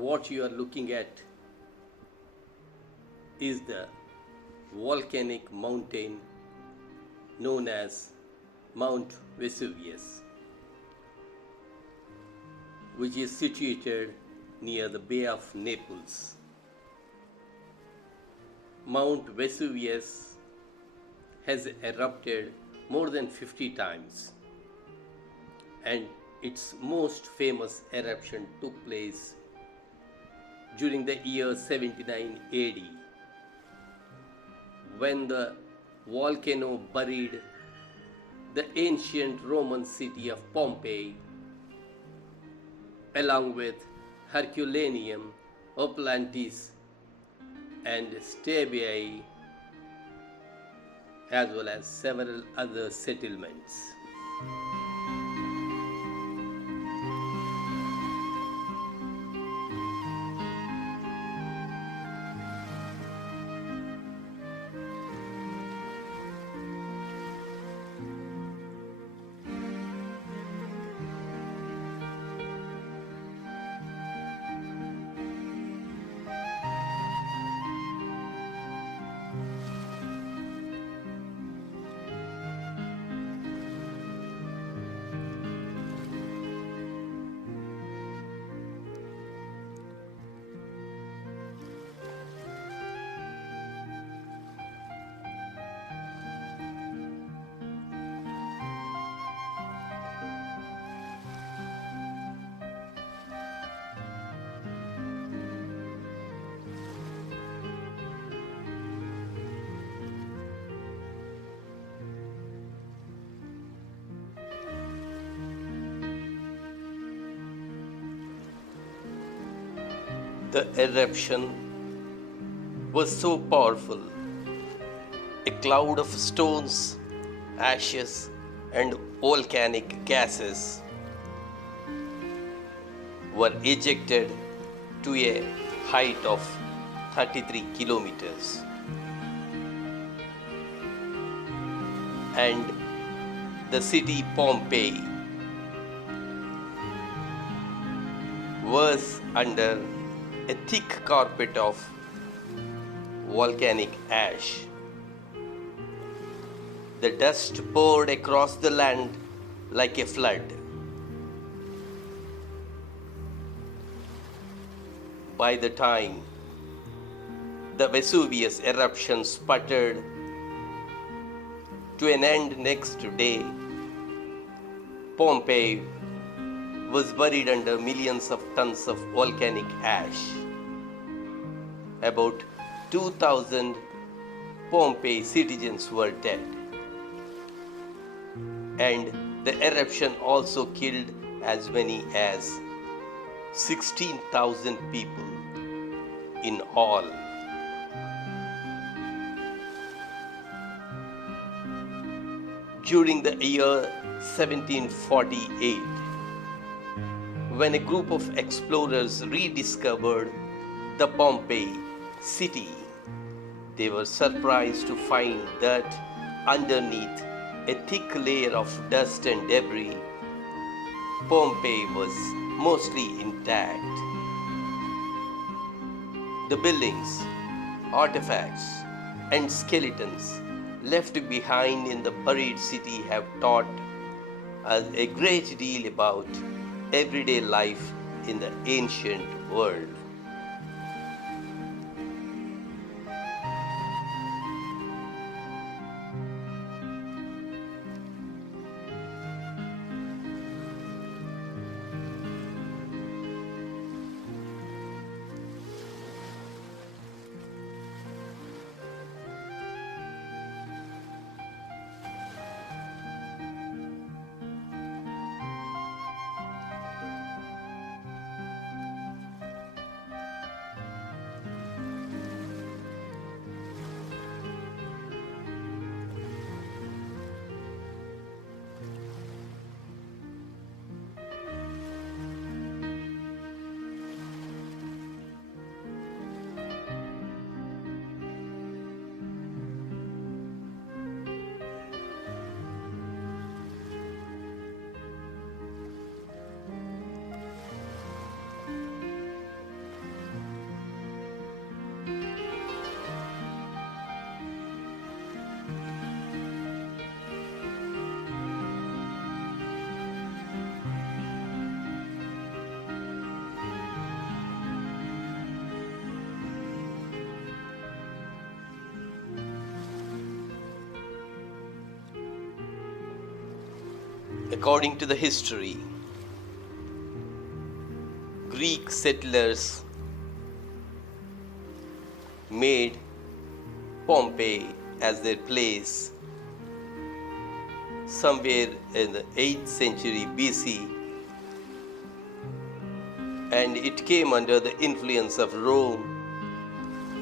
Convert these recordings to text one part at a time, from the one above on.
What you are looking at is the volcanic mountain known as Mount Vesuvius, which is situated near the Bay of Naples. Mount Vesuvius has erupted more than 50 times, and its most famous eruption took place during the year 79 AD, when the volcano buried the ancient Roman city of Pompeii along with Herculaneum, Oplantis, and Stabiae, as well as several other settlements. The eruption was so powerful, a cloud of stones, ashes, and volcanic gases were ejected to a height of 33 kilometers. And the city Pompeii was under a thick carpet of volcanic ash. The dust poured across the land like a flood. By the time the Vesuvius eruption sputtered to an end next day, Pompeii was buried under millions of tons of volcanic ash. About 2,000 Pompeii citizens were dead. And the eruption also killed as many as 16,000 people in all. During the year 1748, when a group of explorers rediscovered the Pompeii city, they were surprised to find that underneath a thick layer of dust and debris, Pompeii was mostly intact. The buildings, artifacts, and skeletons left behind in the buried city have taught us a great deal about everyday life in the ancient world. According to the history, Greek settlers made Pompeii as their place somewhere in the 8th century BC, and it came under the influence of Rome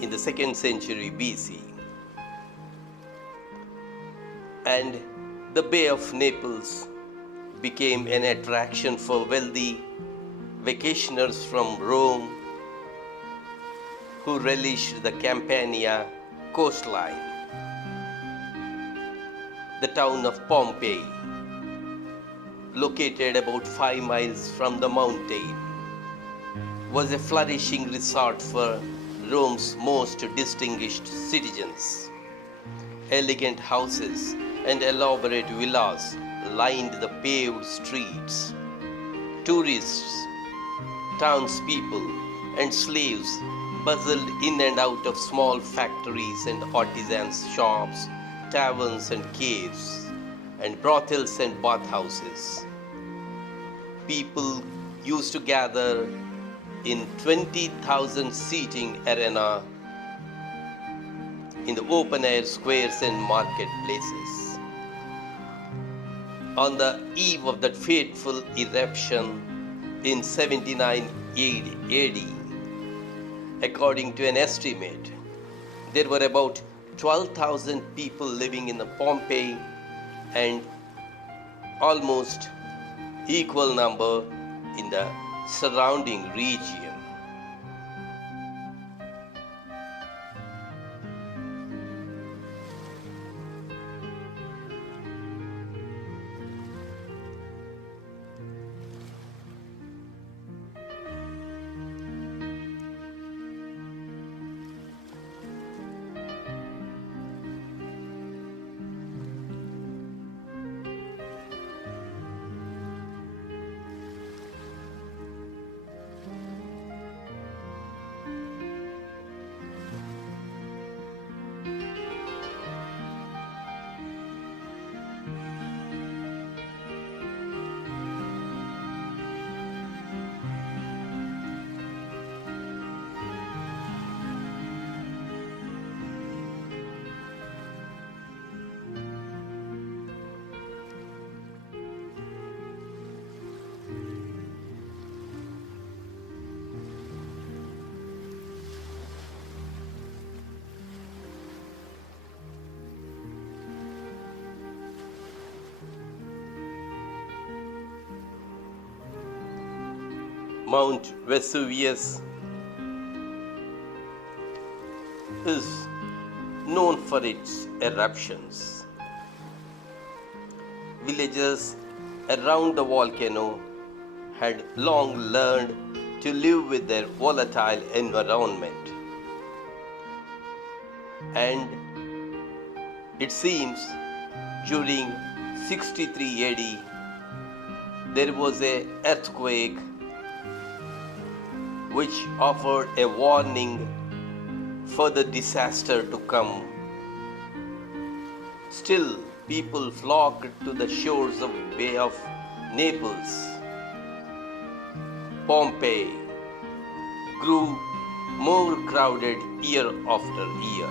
in the 2nd century BC. And the Bay of Naples became an attraction for wealthy vacationers from Rome who relished the Campania coastline. The town of Pompeii, located about 5 miles from the mountain, was a flourishing resort for Rome's most distinguished citizens. Elegant houses and elaborate villas lined the paved streets. Tourists, townspeople, and slaves bustled in and out of small factories and artisans' shops, taverns and caves, and brothels and bathhouses. People used to gather in 20,000 seating arena in the open air squares and marketplaces. On the eve of that fateful eruption in 79 AD, according to an estimate, there were about 12,000 people living in the Pompeii and almost equal number in the surrounding region. Mount Vesuvius is known for its eruptions. Villagers around the volcano had long learned to live with their volatile environment. And it seems during 63 AD there was an earthquake which offered a warning for the disaster to come. Still, people flocked to the shores of Bay of Naples. Pompeii grew more crowded year after year.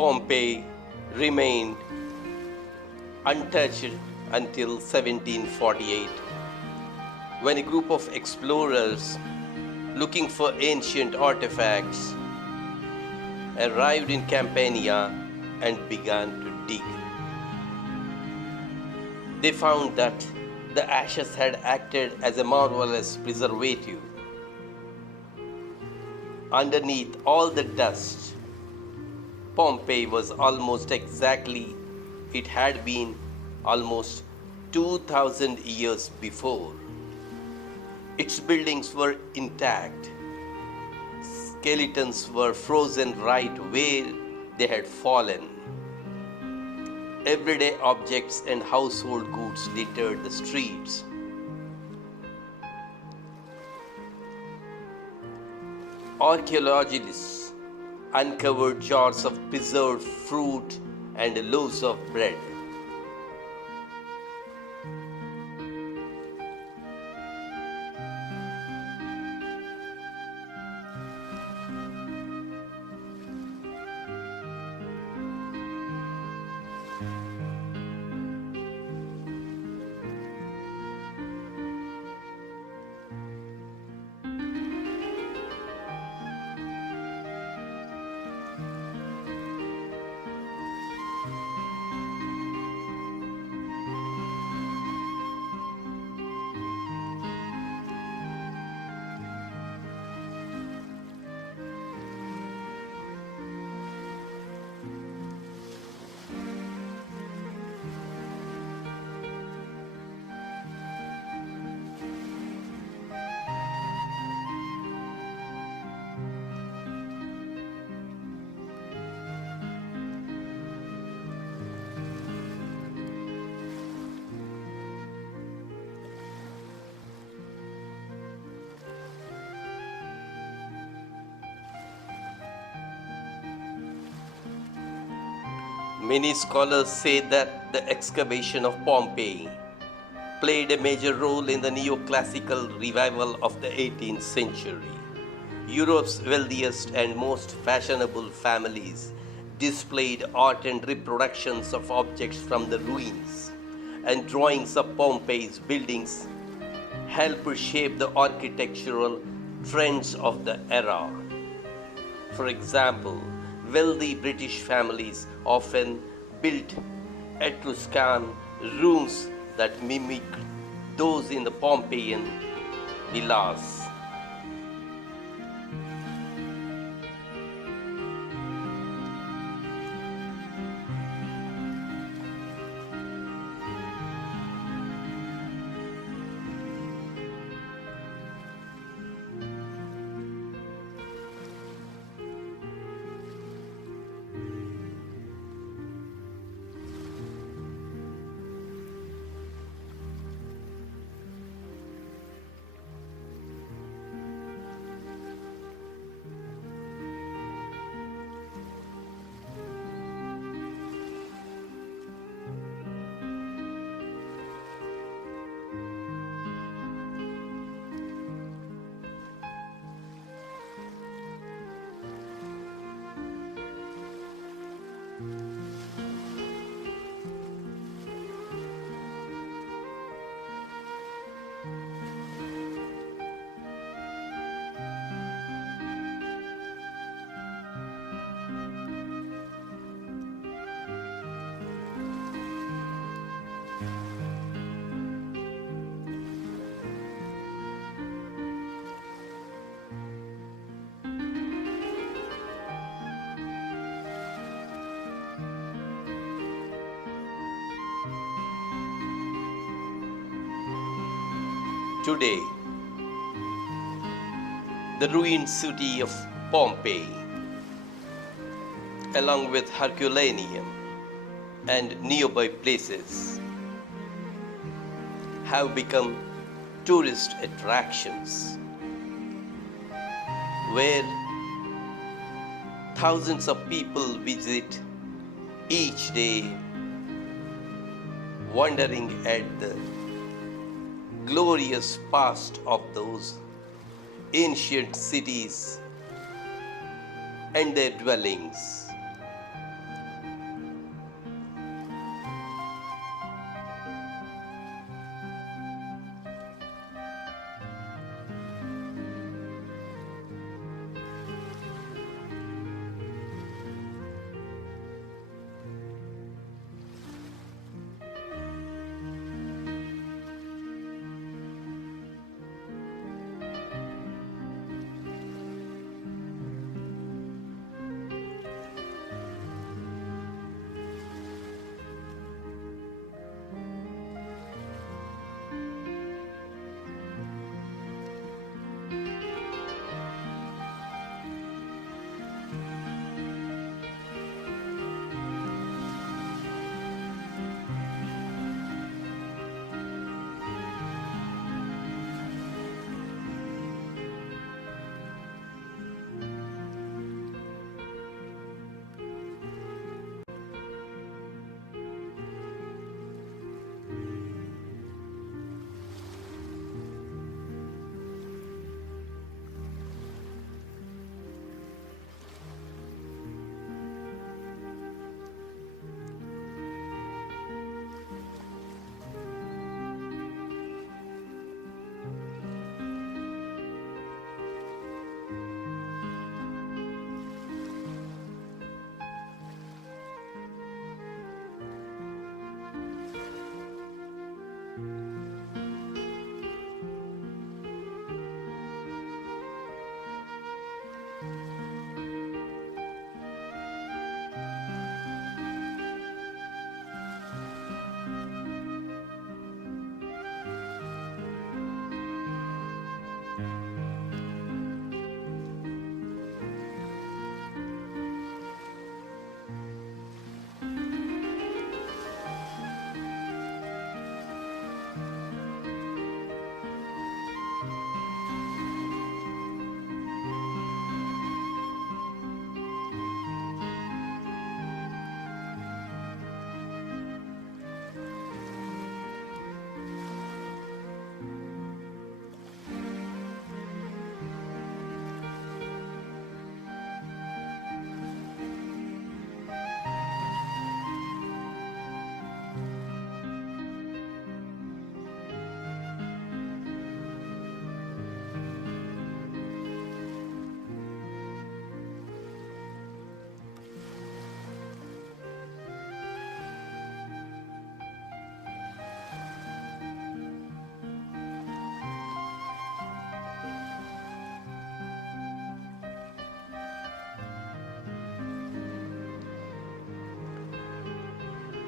Pompeii remained untouched until 1748, when a group of explorers looking for ancient artifacts arrived in Campania and began to dig. They found that the ashes had acted as a marvelous preservative. Underneath all the dust, Pompeii was almost exactly it had been almost 2000 years before. Its buildings were intact. Skeletons were frozen right where they had fallen. Everyday objects and household goods littered the streets. Archaeologists uncovered jars of preserved fruit and loaves of bread. Many scholars say that the excavation of Pompeii played a major role in the neoclassical revival of the 18th century. Europe's wealthiest and most fashionable families displayed art and reproductions of objects from the ruins, and drawings of Pompeii's buildings helped shape the architectural trends of the era. For example, wealthy British families often built Etruscan rooms that mimicked those in the Pompeian villas. Today, the ruined city of Pompeii, along with Herculaneum and nearby places, have become tourist attractions where thousands of people visit each day, wondering at the glorious past of those ancient cities and their dwellings.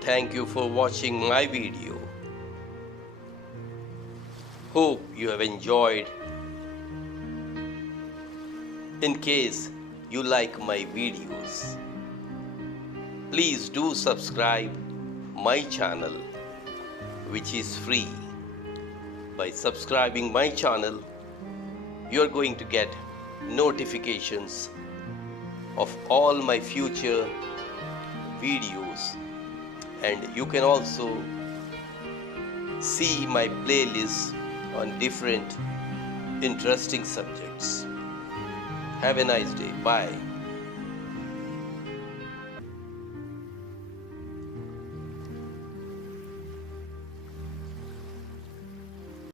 Thank you for watching my video. Hope you have enjoyed. In case you like my videos, please do subscribe my channel, which is free. By subscribing my channel, you are going to get notifications of all my future videos, and you can also see my playlist on different interesting subjects. Have a nice day. Bye.